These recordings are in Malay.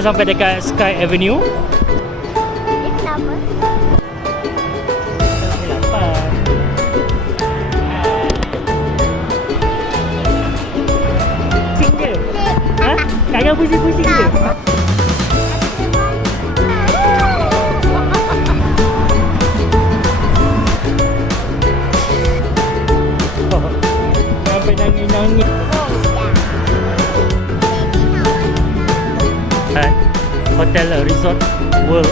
Kita sampai dekat Sky Avenue. Kenapa? Kami lapar. Pusing ke? Ha? Kakak pusing-pusing ke? Oh, sampai nangis-nangis. Hotel Resort World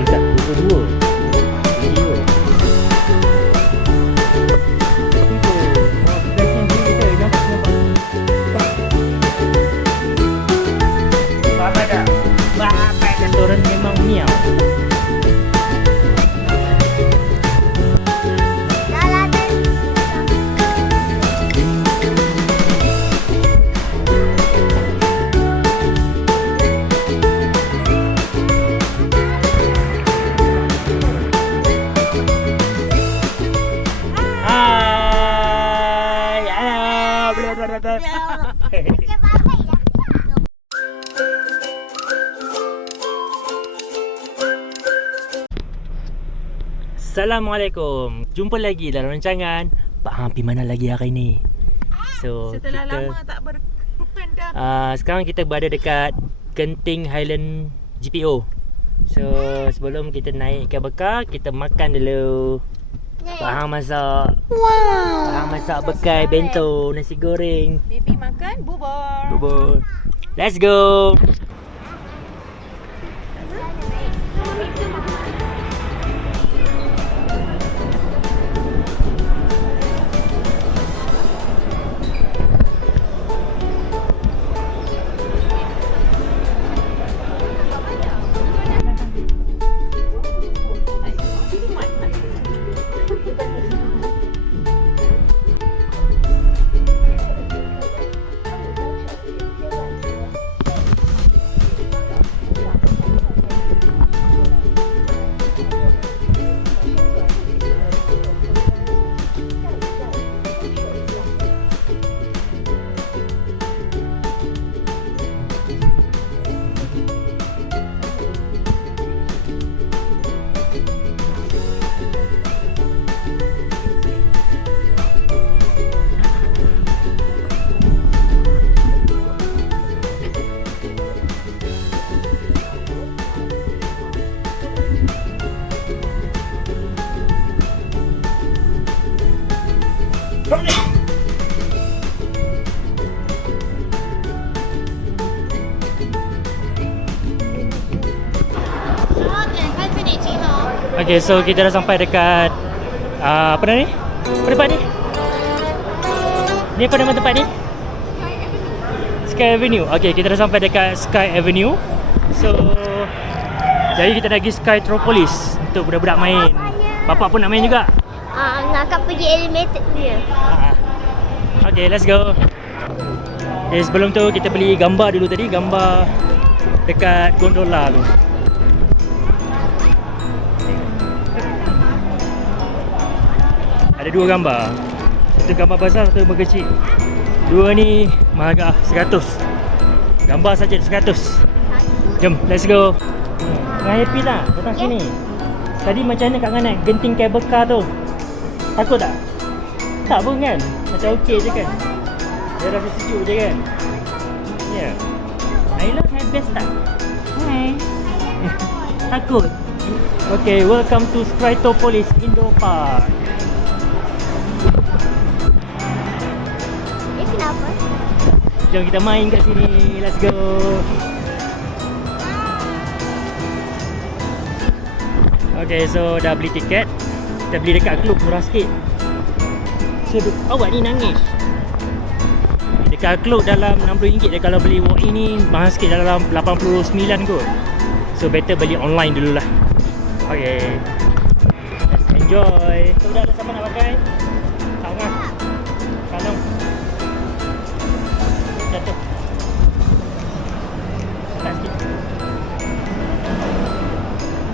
dekat 22. Restoran memang miau. Assalamualaikum. Jumpa lagi dalam rancangan Pak Hang pergi mana lagi hari ni. So Setelah kita, lama tak berpendam. sekarang kita berada dekat Genting Highland GPO. So sebelum kita naik ke bekal, kita makan dulu. Pak Hang masak. Pak Hang masak bekal bento, nasi goreng. Baby makan bubur. Bubur. Let's go. Okay, so kita dah sampai dekat apa nama ni? Apa tempat ni? Ni apa nama tempat ni? Sky Avenue. Okay, kita dah sampai dekat Sky Avenue. So jadi kita dah pergi Skytropolis untuk budak-budak main. Bapak pun nak main juga. Nak pergi animated dia. Okay, let's go. Okay, sebelum tu kita beli gambar dulu tadi. Gambar dekat gondola tu. Ada dua gambar. Satu gambar besar, satu gambar kecil. Dua ni harga 100. Gambar saja 100. Jom, let's go. Tengah happy tak datang sini? Tadi macam mana kat naik genting cable car tu? Takut tak? Tak pun kan? Macam okey je kan? Dia rasa sejuk je kan? Ya yeah. Naila have best tak? Hai. Takut? Okay, welcome to Skytropolis Indoor Park. Kenapa? Jom kita main kat sini. Let's go. Okay, so dah beli tiket. Kita beli dekat klub murah sikit. So awak ni nangis. Dekat klub dalam RM60 dia. Kalau beli walk-in ni mahal sikit, dalam 89 kot. So better beli online dululah. Okay, let's enjoy. So dah ada siapa nak pakai? Tak ngah. Kalong. Jatuh. Tak sikit.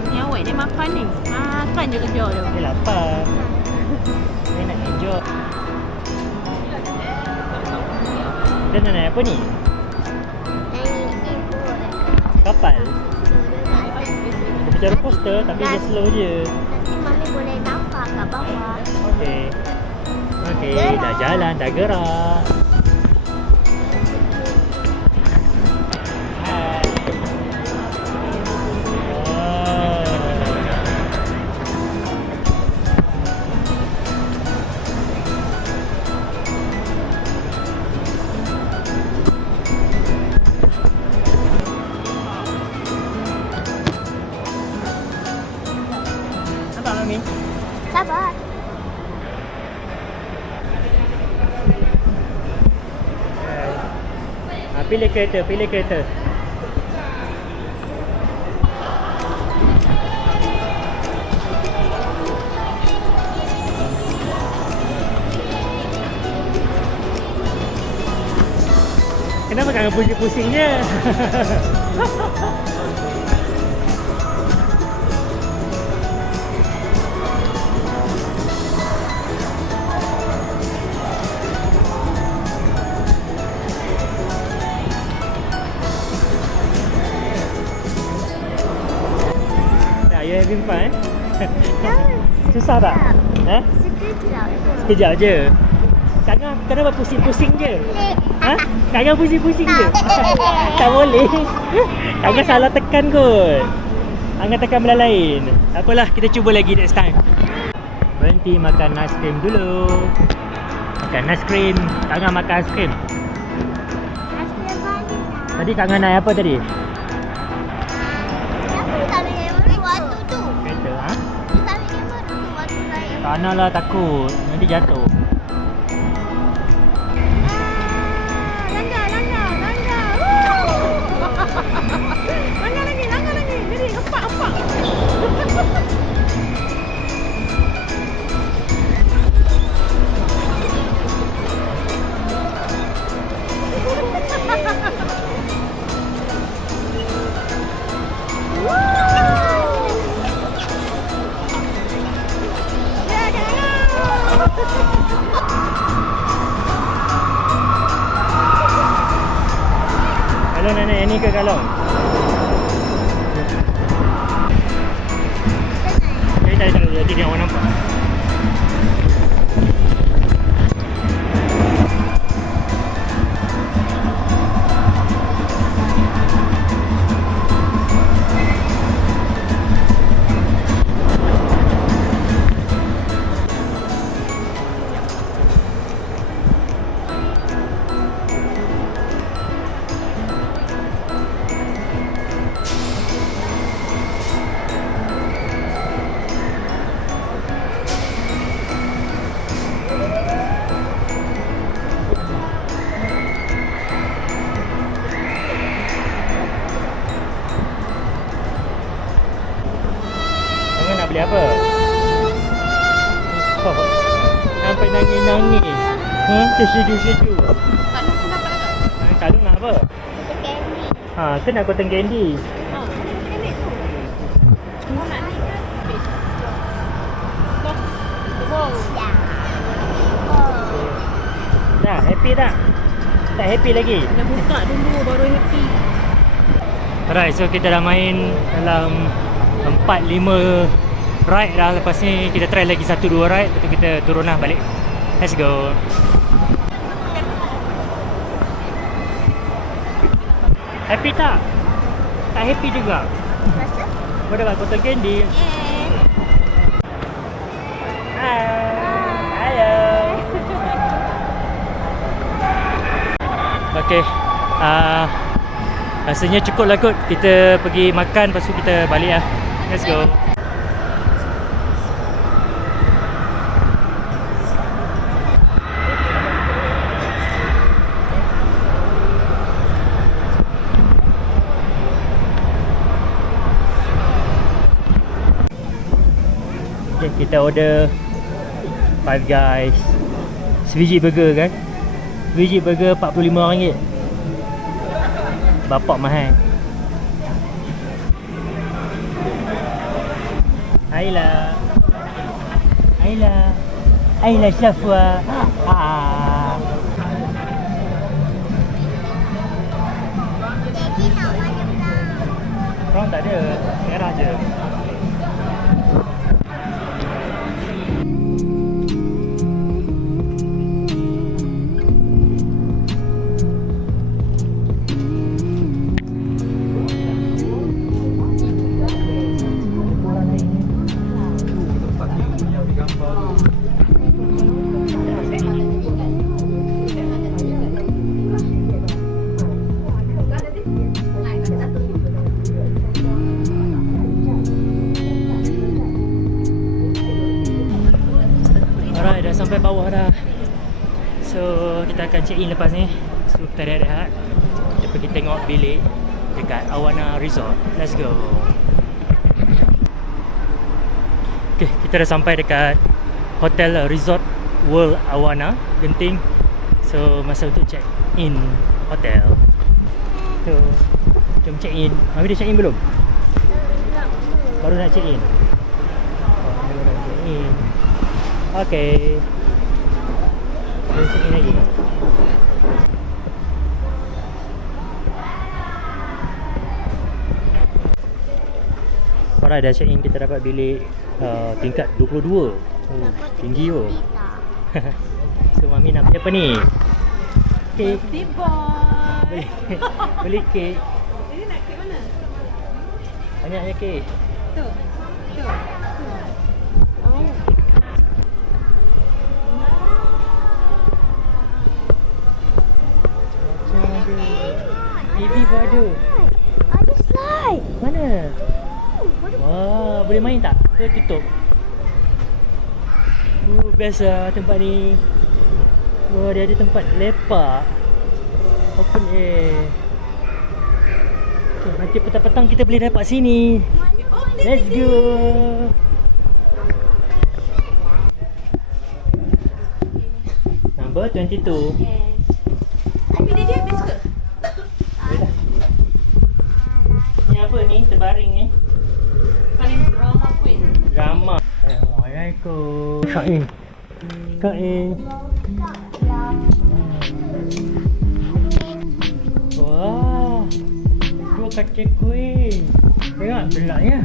Ni awak ni makan ni. Makan je kerja dia. Dia lapar. Dia nak enjoy. Dia nak naik apa ni? Naik ibu. Kapal. Dia kat atas. Bicara poster tapi dia slow je. Nanti Mami boleh nampak kat bawah. Okey. Okey, dah jalan, dah gerak. Hai. Oh. Nampak Mami? Sabar. Pilih kereta, pilih kereta. Kenapa kangen pusing-pusingnya? You having fun? Susah tak? Ha? Sekejap. Sekejap je. Kangen kenapa pusing-pusing je? Ha? Kangen pusing-pusing je? Tak boleh. Kangen salah tekan kot. Kangen tekan benda lain. Apalah, kita cuba lagi next time. Berhenti makan ice cream dulu. Makan ice cream. Kangen makan ice cream. Nasi vanila. Tadi kangen naik apa tadi? Kenapa dia tak naik waktu tu? Kereta, ha? Dia tak naik waktu naik. Tak nak lah, takut. Nanti jatuh. Langgar. Langgar lagi. Jadi empat. Kalau nak naik ni ke Kalong? Tak. Nanti dia orang nampak. Nak beli apa? Oh, sampai nangis-nangis. Tersejuk-sejuk. Tak nak pun dapat agak. Kalau nak apa? Kita candy. Tu nak cotton candy. Ini tu. Kau nak ni kan? Wow. Ya. Oh. Dah, happy tak? Tak happy lagi? Dah buka dulu baru happy. Alright, so kita dah main dalam 4-5 ride dah. Lepas ni kita try lagi 1-2 ride. Lepas tu kita turun lah balik. Let's go. Happy tak? Tak happy juga. Rasa? Kau dapat cotton candy. Hai. Hello. Okay. Rasanya cukup lah kot. Kita pergi makan, lepas tu kita balik lah. Let's go. Okay, kita order Five Guys sebiji burger kan. Sebiji burger RM45. Bapak mahal. Ayla. Ayla Shafwa. Jadi nak mana pula? tak ada. Merah je. Alright, dah sampai bawah dah. So, kita akan check in lepas ni. So, kita rehat-rehat. Kita pergi tengok bilik dekat Awana Resort. Let's go. Okay, kita dah sampai dekat Hotel Resort World Awana, Genting. So, masa untuk check in hotel. So, jom check in. Mami dah check in belum? Baru nak check in. Oh, baru nak check in. Okay. Jom check in lagi. Alright, dah check in. Kita dapat bilik tingkat 22. Tinggi tu. So, Mami nak beli apa ni? Kek. Birthday boy. Beli kek. Ini nak kek mana? Banyaknya kek. Tu. Tu. Macam ada. TV pun ada. Ada slide. Mana? Wah, boleh main tak? Ke tutup? Best lah tempat ni. Wah, dia ada tempat lepak. Open air. Okay, nanti petang-petang kita boleh dapat sini. Let's go. Number 22. Tapi dia habis ke? Ni apa ni? Terbaring ni. Paling drama queen. Drama. Assalamualaikum. Kak In. Kak In. Wah. Dua kaca queen. Tengok belaknya.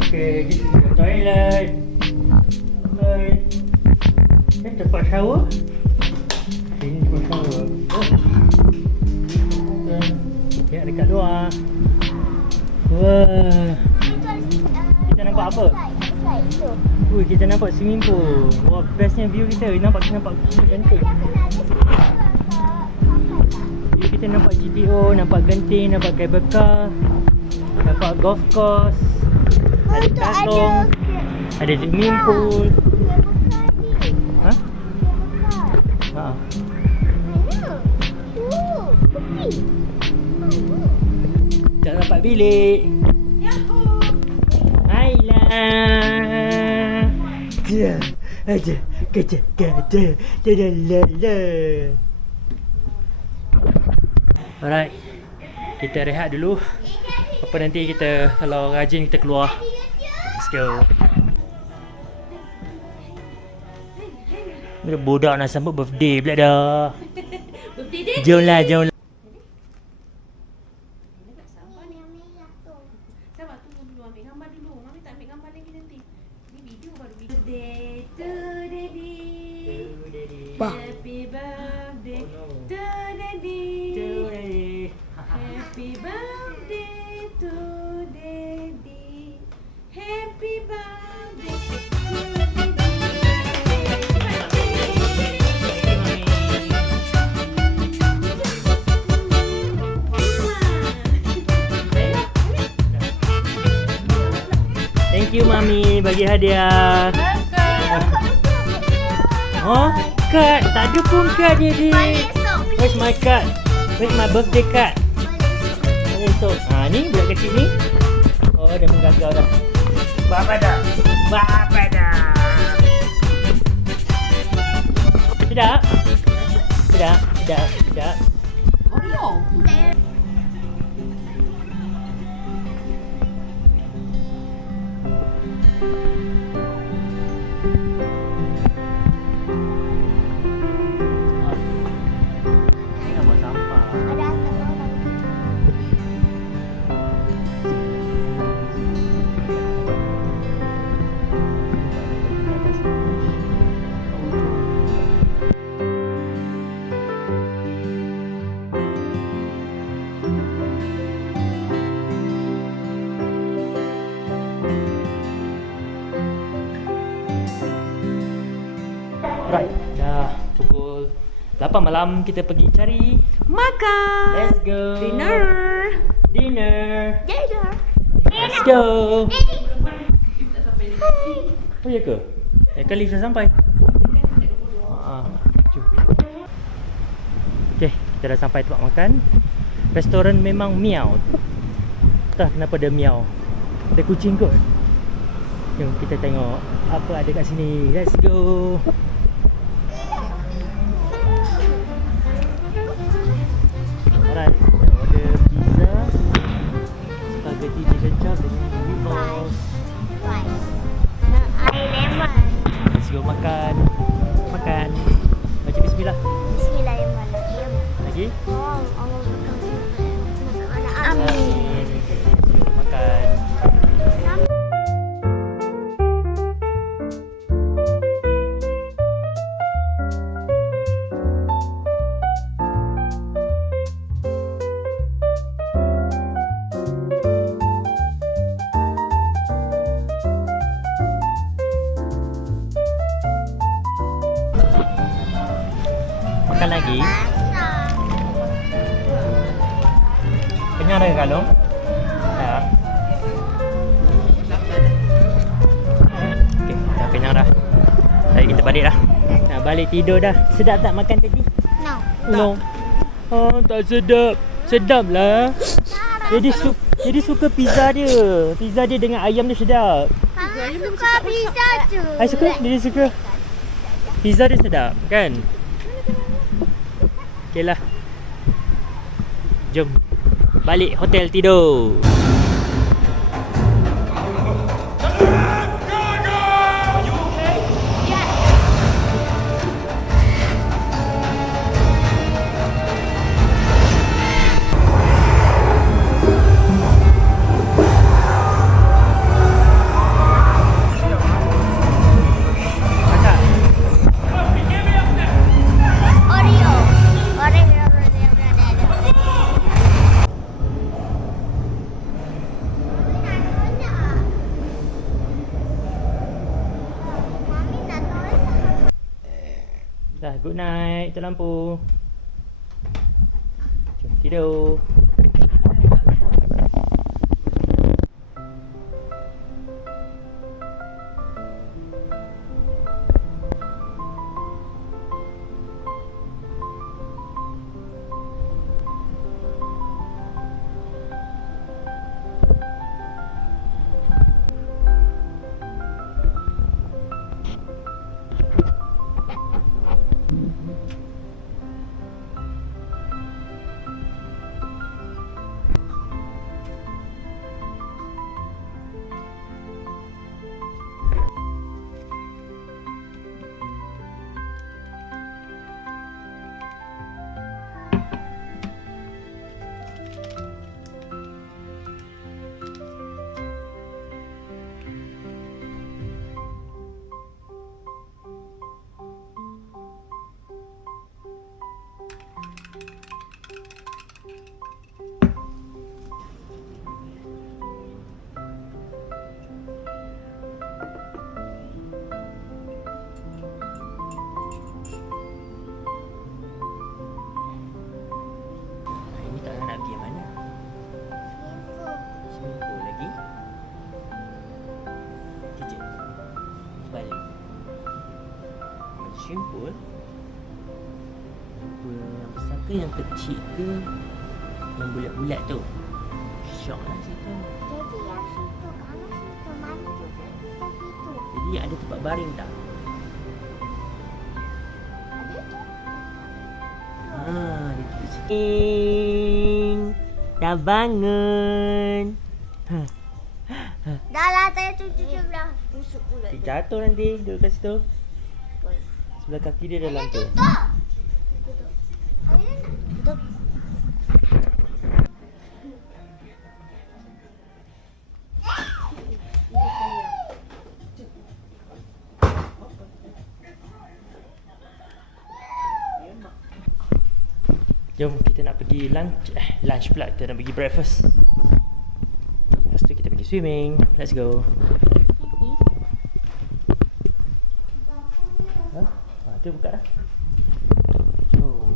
Okey, this is the toilet. Toilet. Ini tempat shower. Ini tempat shower. Oh. Okay, dekat luar. Wah. Kita nampak apa? Slide tu. Ui, kita nampak swimming pool. Wah, bestnya view kita. Nampak genting. View kita nampak GPO, nampak genting, nampak cable car, nampak golf course. Ada kagong, ada swimming pool. Ha? Ha. Dah dapat bilik. Hailah. Dia ada kata-kata. Dadalala. Alright. Kita rehat dulu. Apa nanti kita kalau rajin kita keluar. Let's go. Bila budak nak sambut birthday pula dah. Birthday dia. Jom lah, jom lah. Sabar, tunggu dulu. Ambil gambar dulu. Mami tak ambil gambar lagi nanti. Ni video baru video. Birthday to Daddy. Happy birthday to Daddy. Happy birthday to Daddy. Happy birthday to Thank you Mami bagi hadiah. Oh, card. Tak ada pun card dia, Dik. Where's my card? Where's my birthday card? Mana esok? Ha, ni budak kecil ni. Oh, dia menggagal dah. Bapa dah. Bapa dah. Tidak. Tidak. Tidak. Tidak. Oreo. Ada asap orang. Apa malam kita pergi cari? Makan. Let's go. Dinner. Dinner. Dinner. Let's go. Oh ya ke? Kan lift dah sampai. Jom. Okay, kita dah sampai tempat makan. Restoran memang miau. Entah kenapa dia miau. Ada kucing kot. Jom kita tengok apa ada kat sini. Let's go. Alright, kita order pizza, spaghetti chicken chop dengan meatballs. Rice. Air lemon. Let's go makan. Makan. Baca bismillah. Bismillahirrahmanirrahim. Lagi? Allah berkati. Amin. Let's go makan. Makan lagi. Kenyang dah ke Kalung? Dah. Okey, dah kenyang dah. Jadi kita balik dah. Nak balik tidur dah. Sedap tak makan tadi? No. No. Oh, tak sedap. Sedap lah. Jadi suka pizza dia. Pizza dia dengan ayam dia sedap. Mama suka pizza tu. I suka, dia suka. Pizza dia sedap, kan? Okey lah. Jom balik hotel tidur. Oreo. Dah, good night. Tutup lampu. Jom tidur. Ini tak nak pergi mana? Swimming pool lagi. Kejap. Balik. Swimming pool. Yang besar ke yang kecil ke? Yang bulat-bulat tu. Syok lah situ. Jadi yang situ, kamu situ, mana juga kita situ. Jadi ada tempat baring tak? Ada tu. Dia duduk sikit. Dah bangun. Dah lah, saya cuci sebelah. Busuk pula. Jatuh nanti. Duduk kat situ. Sebelah kaki dia dalam tu. Tutup. Jom kita nak pergi lunch. Lunch pula, kita nak pergi breakfast. Lepas tu kita pergi swimming. Let's go. Tu buka dah. Jom.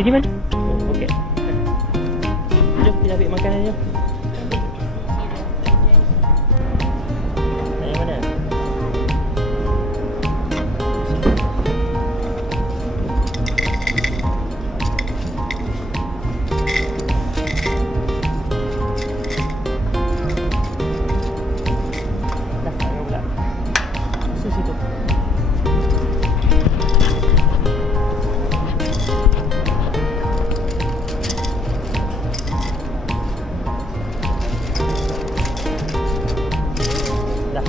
Ada di mana? Oh, okey. Jom kita ambil makanan jom. Nak yang mana? Dah, tengok pula. Sus itu. Dah.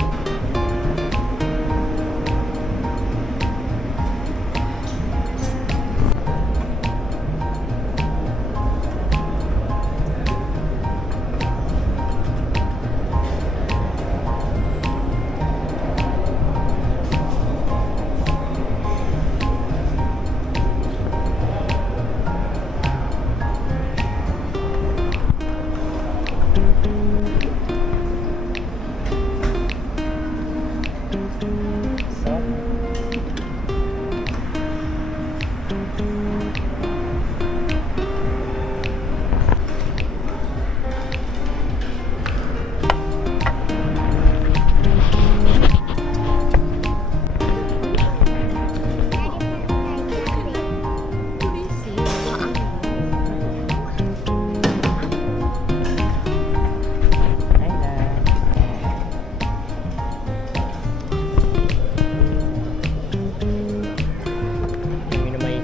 Minum air.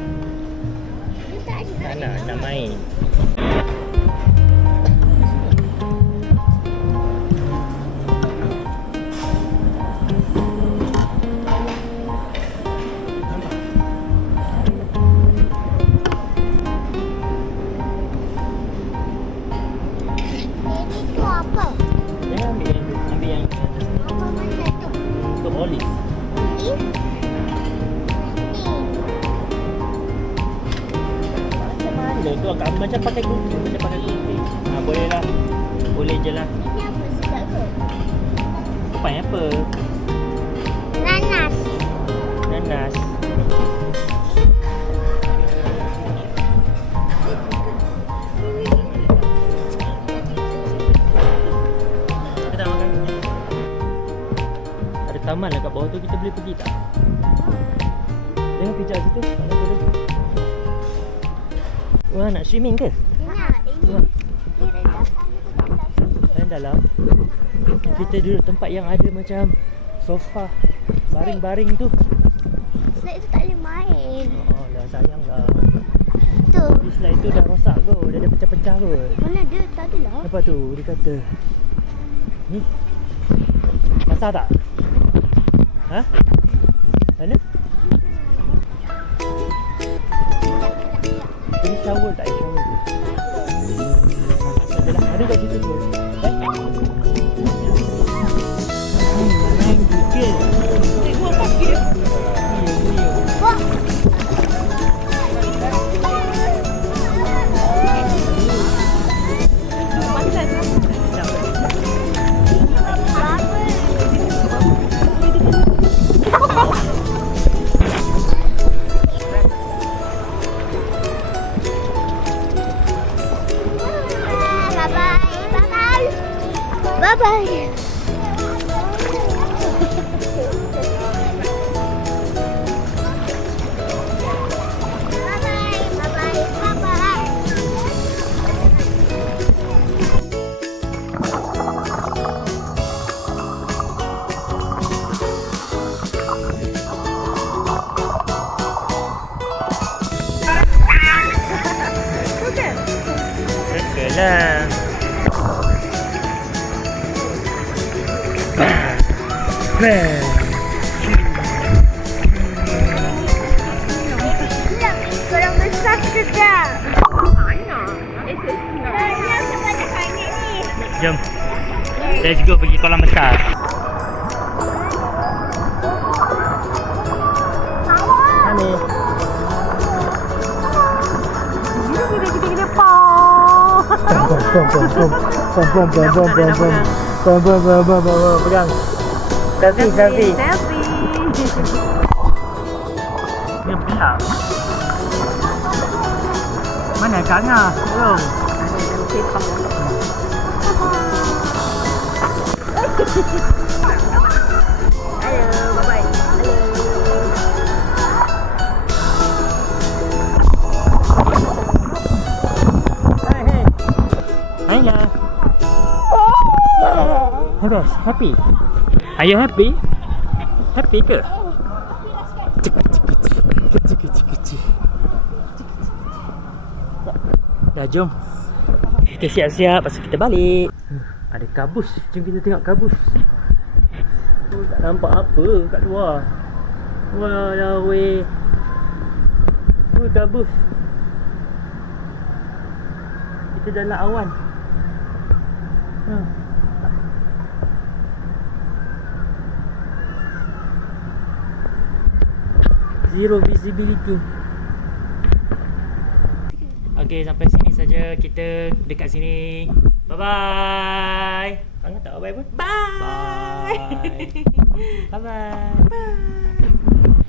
Tak nak main. Ini tu apa? Jangan ambil yang tu. Ambil yang Apa mana tu? untuk olive. Ini. Macam mana tu? Macam pakai gunting. Macam pakai gunting. Boleh lah. Boleh je lah. Ini apa sedap ke? Apa yang apa? Nanas. Nanas. Kita tak makan. Ada taman lah kat bawah tu, kita boleh pergi tak? Jangan pijak situ. Tak ada boleh. Wah, nak swimming ke? Nak. Ini. Wah, Ini rendah sana. dalam dalam. Kita duduk tempat yang ada macam sofa, baring-baring tu. Slide tu tak boleh main. Oh, dah sayang lah. Tu. Di slide tu dah rosak kot. Dah ada pecah-pecah kot. Mana dia? Tak ada lah. Nampak tu, dia kata ni basah tak? Ha? Mana? Ini shower tak? Shower tu. Adalah, ada kat situ tu. Main gigil. Tengok pakai. Wah. Bye-bye. Kekelah. Korang besar sedap. Jom. Let's go pergi kolam besar. Mana? Pegang. Selfie. Dia gelap. Mana Kak Ngah? Tolong. Hello, bye-bye. Hey, hey. Hai lah. Habis, happy. Are you happy? Happy ke? Dah, jom. Kita siap-siap, pasal kita balik. Ada kabus. Jom kita tengok kabus. Oh, tak nampak apa kat luar. Walah weh. Kabus. Kita dalam awan. Zero visibility. Okay, sampai sini saja. Kita dekat sini. Bye-bye. Angah tak bye pun? Bye. Bye-bye.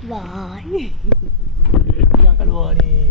Bye. Yang kat luar ni.